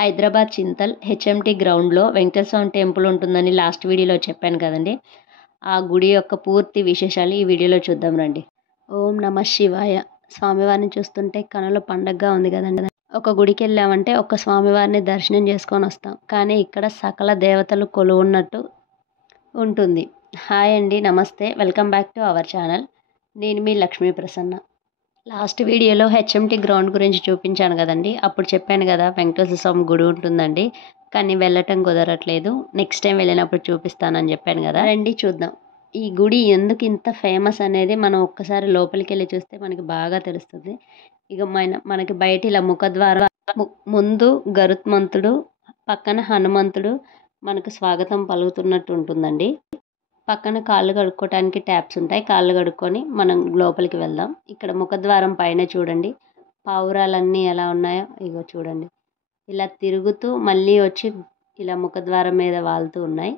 Hyderabad Chintal HMT గ్రౌండ్లో వెంకటేశ్వర స్వామి temple ఉంటుందని last వీడియోలో చెప్పాను కదండి. ఆ గుడి యొక్క పూర్తి విశేషాలు ఈ వీడియోలో చూద్దాం రండి. ఓం నమ శివాయ. స్వామివారిని చూస్తుంటే కనుల పండగగా ఉంది కదండి. ఒక గుడికి వెళ్ళామంటే ఒక స్వామివారిని దర్శనం చేసుకొని వస్తాం, కానీ ఇక్కడ సకల దేవతలు కొలువున్నట్టు ఉంటుంది. హాయ్ అండి, నమస్తే, welcome back to our channel. నేను మీ లక్ష్మీ ప్రసన్న. లాస్ట్ వీడియోలో హెచ్ఎంటీ గ్రౌండ్ గురించి చూపించాను కదండి. అప్పుడు చెప్పాను కదా వెంకటేశ్వర స్వామి గుడి ఉంటుందండి, కానీ వెళ్ళటం కుదరట్లేదు. నెక్స్ట్ టైం వెళ్ళినప్పుడు చూపిస్తానని చెప్పాను కదా. రండి చూద్దాం ఈ గుడి ఎందుకు ఇంత ఫేమస్ అనేది. మనం ఒక్కసారి లోపలికి వెళ్ళి చూస్తే మనకి బాగా తెలుస్తుంది. ఇక మనకి బయట ఇలా ముఖద్వారం ముందు గరుత్మంతుడు, పక్కన హనుమంతుడు మనకు స్వాగతం పలుకుతున్నట్టు ఉంటుందండి. పక్కన కాళ్ళు కడుక్కోవడానికి ట్యాప్స్ ఉంటాయి. కాళ్ళు కడుక్కొని మనం లోపలికి వెళ్దాం. ఇక్కడ ముఖద్వారం పైన చూడండి పావురాలన్నీ ఎలా ఉన్నాయో, ఇగో చూడండి. ఇలా తిరుగుతూ మళ్ళీ వచ్చి ఇలా ముఖద్వారం మీద వాలుతూ ఉన్నాయి.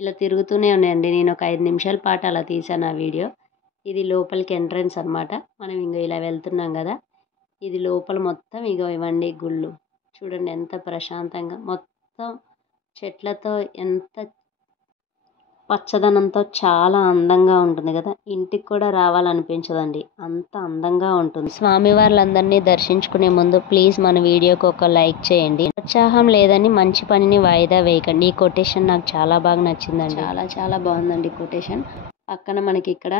ఇలా తిరుగుతూనే ఉన్నాయండి. నేను ఒక 5 నిమిషాల పాటు అలా తీసాను ఆ వీడియో. ఇది లోపలికి ఎంట్రన్స్ అనమాట. మనం ఇంకో ఇలా వెళ్తున్నాం కదా, ఇది లోపల మొత్తం ఇగో ఇవ్వండి గుళ్ళు. చూడండి ఎంత ప్రశాంతంగా, మొత్తం చెట్లతో, ఎంత పచ్చదనంతో చాలా అందంగా ఉంటుంది కదా. ఇంటికి కూడా రావాలనిపించదండి, అంత అందంగా ఉంటుంది. స్వామివార్లందరినీ దర్శించుకునే ముందు ప్లీజ్ మన వీడియోకి ఒక లైక్ చేయండి. ఉత్సాహం లేదని మంచి పనిని వాయిదా వేయకండి. ఈ కొటేషన్ నాకు చాలా బాగా నచ్చిందండి. చాలా చాలా బాగుందండి కొటేషన్. పక్కన మనకి ఇక్కడ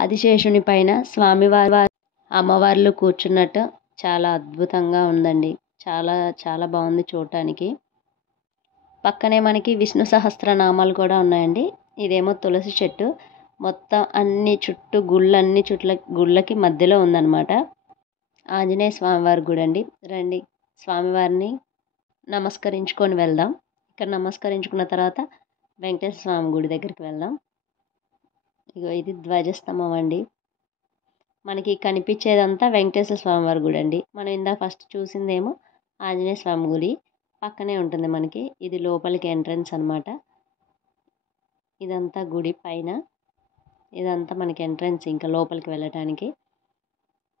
ఆదిశేషుని పైన స్వామివారి అమ్మవార్లు కూర్చున్నట్టు చాలా అద్భుతంగా ఉందండి. చాలా చాలా బాగుంది చూడటానికి. పక్కనే మనకి విష్ణు సహస్రనామాలు కూడా ఉన్నాయండి. ఇదేమో తులసి చెట్టు. మొత్తం అన్ని చుట్టూ గుళ్ళకి మధ్యలో ఉందన్నమాట. ఆంజనేయ స్వామివారి గుడి అండి. రండి స్వామివారిని నమస్కరించుకొని వెళ్దాం. ఇక్కడ నమస్కరించుకున్న తర్వాత వెంకటేశ్వర స్వామి గుడి దగ్గరికి వెళ్దాం. ఇగో ఇది ధ్వజస్తంభం అండి. మనకి కనిపించేదంతా వెంకటేశ్వర స్వామివారి గుడి అండి. మనం ఇందాక ఫస్ట్ చూసిందేమో ఆంజనేయ స్వామి గుడి పక్కనే ఉంటుంది మనకి. ఇది లోపలికి ఎంట్రన్స్ అనమాట. ఇదంతా గుడి పైన, ఇదంతా మనకి ఎంట్రన్స్ ఇంకా లోపలికి వెళ్ళటానికి.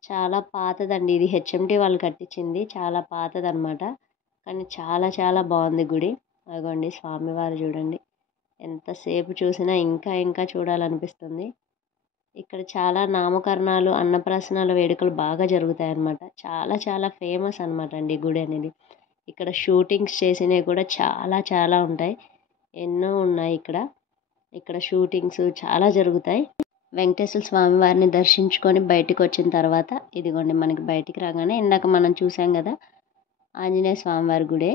చాలా పాతదండి ఇది. హెచ్ఎంటీ వాళ్ళు కట్టించింది. చాలా పాతదనమాట, కానీ చాలా చాలా బాగుంది గుడి. అదిగోండి స్వామివారు చూడండి, ఎంతసేపు చూసినా ఇంకా ఇంకా చూడాలనిపిస్తుంది. ఇక్కడ చాలా నామకరణాలు, అన్నప్రాసనాల వేడుకలు బాగా జరుగుతాయి అన్నమాట. చాలా చాలా ఫేమస్ అనమాట అండి గుడి అనేది. ఇక్కడ షూటింగ్స్ చేసినవి కూడా చాలా చాలా ఉంటాయి, ఎన్నో ఉన్నాయి ఇక్కడ. ఇక్కడ షూటింగ్స్ చాలా జరుగుతాయి. వెంకటేశ్వర స్వామి వారిని దర్శించుకొని బయటికి వచ్చిన తర్వాత ఇదిగోండి మనకి బయటికి రాగానే ఇందాక మనం చూసాం కదా ఆంజనేయ స్వామివారి గుడే.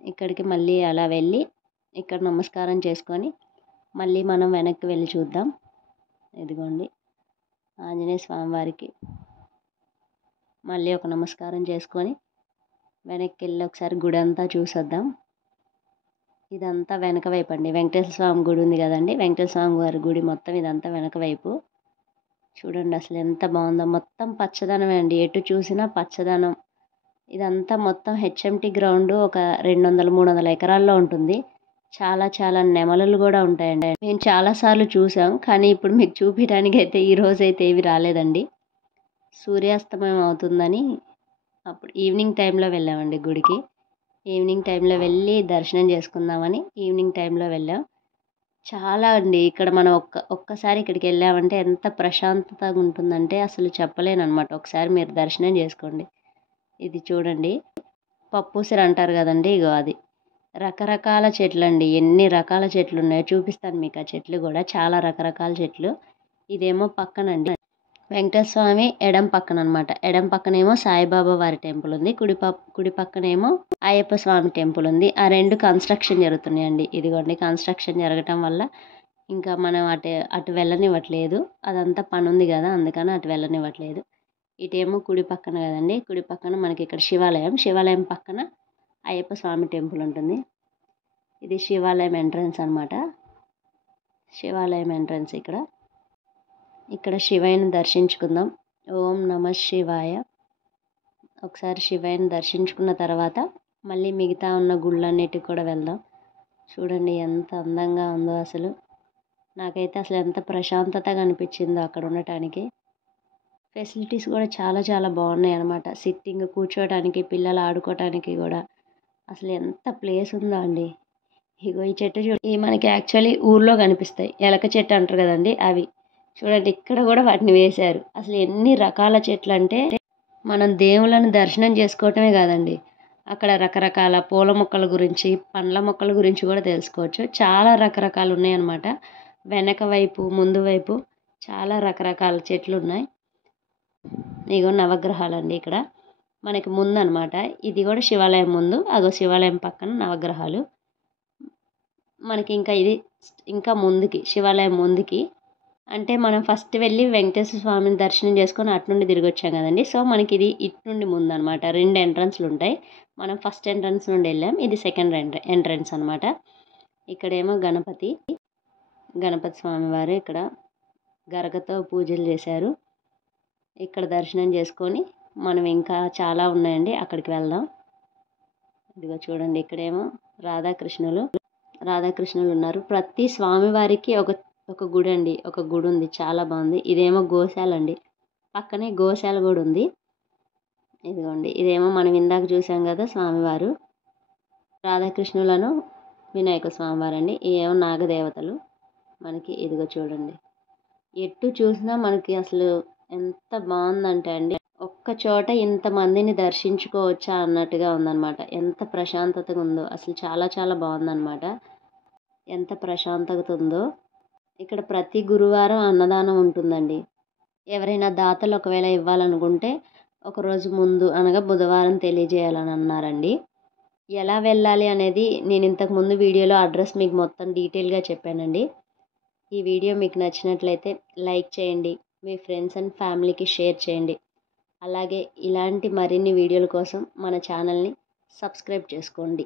ఇక్కడికి మళ్ళీ అలా వెళ్ళి ఇక్కడ నమస్కారం చేసుకొని మళ్ళీ మనం వెనక్కి వెళ్ళి చూద్దాం. ఇదిగోండి ఆంజనేయ స్వామివారికి మళ్ళీ ఒక నమస్కారం చేసుకొని వెనక్కి వెళ్ళి ఒకసారి గుడి అంతా చూసొద్దాం. ఇదంతా వెనక వైపు అండి. వెంకటేశ్వర స్వామి గుడి ఉంది కదండి, వెంకటేశ్వర స్వామి వారి గుడి మొత్తం ఇదంతా వెనక వైపు. చూడండి అసలు ఎంత బాగుందో. మొత్తం పచ్చదనమే అండి, ఎటు చూసినా పచ్చదనం. ఇదంతా మొత్తం హెచ్ఎంటీ గ్రౌండ్ ఒక 200-300 ఎకరాల్లో ఉంటుంది. చాలా చాలా నెమలులు కూడా ఉంటాయండి. మేము చాలాసార్లు చూసాం, కానీ ఇప్పుడు మీకు చూపించడానికి అయితే ఈ రోజైతే ఏవి రాలేదండి. సూర్యాస్తమయం అవుతుందని అప్పుడు ఈవినింగ్ టైంలో వెళ్ళామండి గుడికి. ఈవినింగ్ టైంలో వెళ్ళి దర్శనం చేసుకుందామని ఈవినింగ్ టైంలో వెళ్ళాం. చాలా అండి ఇక్కడ మనం ఒక్కసారి ఇక్కడికి వెళ్ళామంటే ఎంత ప్రశాంతతగా ఉంటుందంటే అసలు చెప్పలేను అనమాట. ఒకసారి మీరు దర్శనం చేసుకోండి. ఇది చూడండి పప్పుసిరి అంటారు కదండి, ఇగో అది. రకరకాల చెట్లు అండి, ఎన్ని రకాల చెట్లు ఉన్నాయో చూపిస్తాను మీకు. ఆ చెట్లు కూడా చాలా రకరకాల చెట్లు. ఇదేమో పక్కనండి వెంకటేశ్వర స్వామి ఎడం పక్కన అనమాట. ఎడం పక్కనేమో సాయిబాబా వారి టెంపుల్ ఉంది. కుడి పక్కనేమో అయ్యప్ప స్వామి టెంపుల్ ఉంది. ఆ రెండు కన్స్ట్రక్షన్ జరుగుతున్నాయండి. ఇదిగోండి కన్స్ట్రక్షన్ జరగటం వల్ల ఇంకా మనం అటు వెళ్ళనివ్వట్లేదు. అదంతా పని ఉంది కదా, అందుకని అటు వెళ్ళనివ్వట్లేదు. ఇటేమో కుడి పక్కన కదండి, కుడి పక్కన మనకి ఇక్కడ శివాలయం పక్కన అయ్యప్ప స్వామి టెంపుల్ ఉంటుంది. ఇది శివాలయం ఎంట్రన్స్ అనమాట. శివాలయం ఎంట్రన్స్ ఇక్కడ శివయ్యను దర్శించుకుందాం. ఓం నమ శివాయ. ఒకసారి శివయ్యను దర్శించుకున్న తర్వాత మళ్ళీ మిగతా ఉన్న గుళ్ళన్నిటికి కూడా వెళ్దాం. చూడండి ఎంత అందంగా ఉందో అసలు. నాకైతే అసలు ఎంత ప్రశాంతతగా అనిపించిందో అక్కడ ఉండటానికి. ఫెసిలిటీస్ కూడా చాలా చాలా బాగున్నాయి అన్నమాట. సిట్టింగ్ కూర్చోవడానికి, పిల్లలు ఆడుకోవటానికి కూడా అసలు ఎంత ప్లేస్ ఉందో అండి. ఇగో ఈ చెట్టు ఈ మనకి యాక్చువల్లీ ఊర్లో కనిపిస్తాయి, ఎలక చెట్టు అంటారు కదండి, అవి చూడండి ఇక్కడ కూడా వాటిని వేశారు. అసలు ఎన్ని రకాల చెట్లు అంటే మనం దేవుళ్ళని దర్శనం చేసుకోవటమే కాదండి, అక్కడ రకరకాల పూల మొక్కల గురించి, పండ్ల మొక్కల గురించి కూడా తెలుసుకోవచ్చు. చాలా రకరకాలు ఉన్నాయన్నమాట. వెనక వైపు, ముందు వైపు చాలా రకరకాల చెట్లు ఉన్నాయి. ఇగో నవగ్రహాలండి ఇక్కడ మనకి ముందు అనమాట. ఇది కూడా శివాలయం ముందు, అగో శివాలయం పక్కన నవగ్రహాలు. మనకి ఇంకా ఇది ఇంకా ముందుకి, శివాలయం ముందుకి అంటే మనం ఫస్ట్ వెళ్ళి వెంకటేశ్వర స్వామిని దర్శనం చేసుకొని అటు నుండి తిరిగి వచ్చాం కదండి. సో మనకి ఇది ఇటు నుండి ముందు అనమాట. 2 ఎంట్రన్స్లు ఉంటాయి. మనం ఫస్ట్ ఎంట్రన్స్ నుండి వెళ్ళాం, ఇది సెకండ్ ఎంట్రన్స్ అనమాట. ఇక్కడేమో గణపతి స్వామి వారు ఇక్కడ గరగతో పూజలు చేశారు. ఇక్కడ దర్శనం చేసుకొని మనం ఇంకా చాలా ఉన్నాయండి, అక్కడికి వెళ్దాం. ఇదిగో చూడండి, ఇక్కడేమో రాధాకృష్ణులు ఉన్నారు. ప్రతి స్వామివారికి ఒక గుడి అండి, ఒక గుడి ఉంది, చాలా బాగుంది. ఇదేమో గోశాల అండి, పక్కనే గోశాల కూడా ఉంది. ఇదిగోండి, ఇదేమో మనం ఇందాక చూసాం కదా స్వామివారు, రాధాకృష్ణులను వినాయక స్వామివారు అండి. ఇవేమో నాగదేవతలు మనకి. ఇదిగో చూడండి, ఎటు చూసినా మనకి అసలు ఎంత బాగుందంటే అండి, ఒక్క చోట ఇంతమందిని దర్శించుకోవచ్చా అన్నట్టుగా ఉందన్నమాట. ఎంత ప్రశాంతతగా ఉందో అసలు, చాలా చాలా బాగుందన్నమాట. ఎంత ప్రశాంతత ఉందో. ఇక్కడ ప్రతి గురువారం అన్నదానం ఉంటుందండి. ఎవరైనా దాతలు ఒకవేళ ఇవ్వాలనుకుంటే ఒకరోజు ముందు అనగా బుధవారం తెలియజేయాలని అన్నారండి. ఎలా వెళ్ళాలి అనేది నేను ఇంతకుముందు వీడియోలో అడ్రస్ మీకు మొత్తం డీటెయిల్గా చెప్పానండి. ఈ వీడియో మీకు నచ్చినట్లయితే లైక్ చేయండి, మీ ఫ్రెండ్స్ అండ్ ఫ్యామిలీకి షేర్ చేయండి. అలాగే ఇలాంటి మరిన్ని వీడియోల కోసం మన ఛానల్ని సబ్స్క్రైబ్ చేసుకోండి.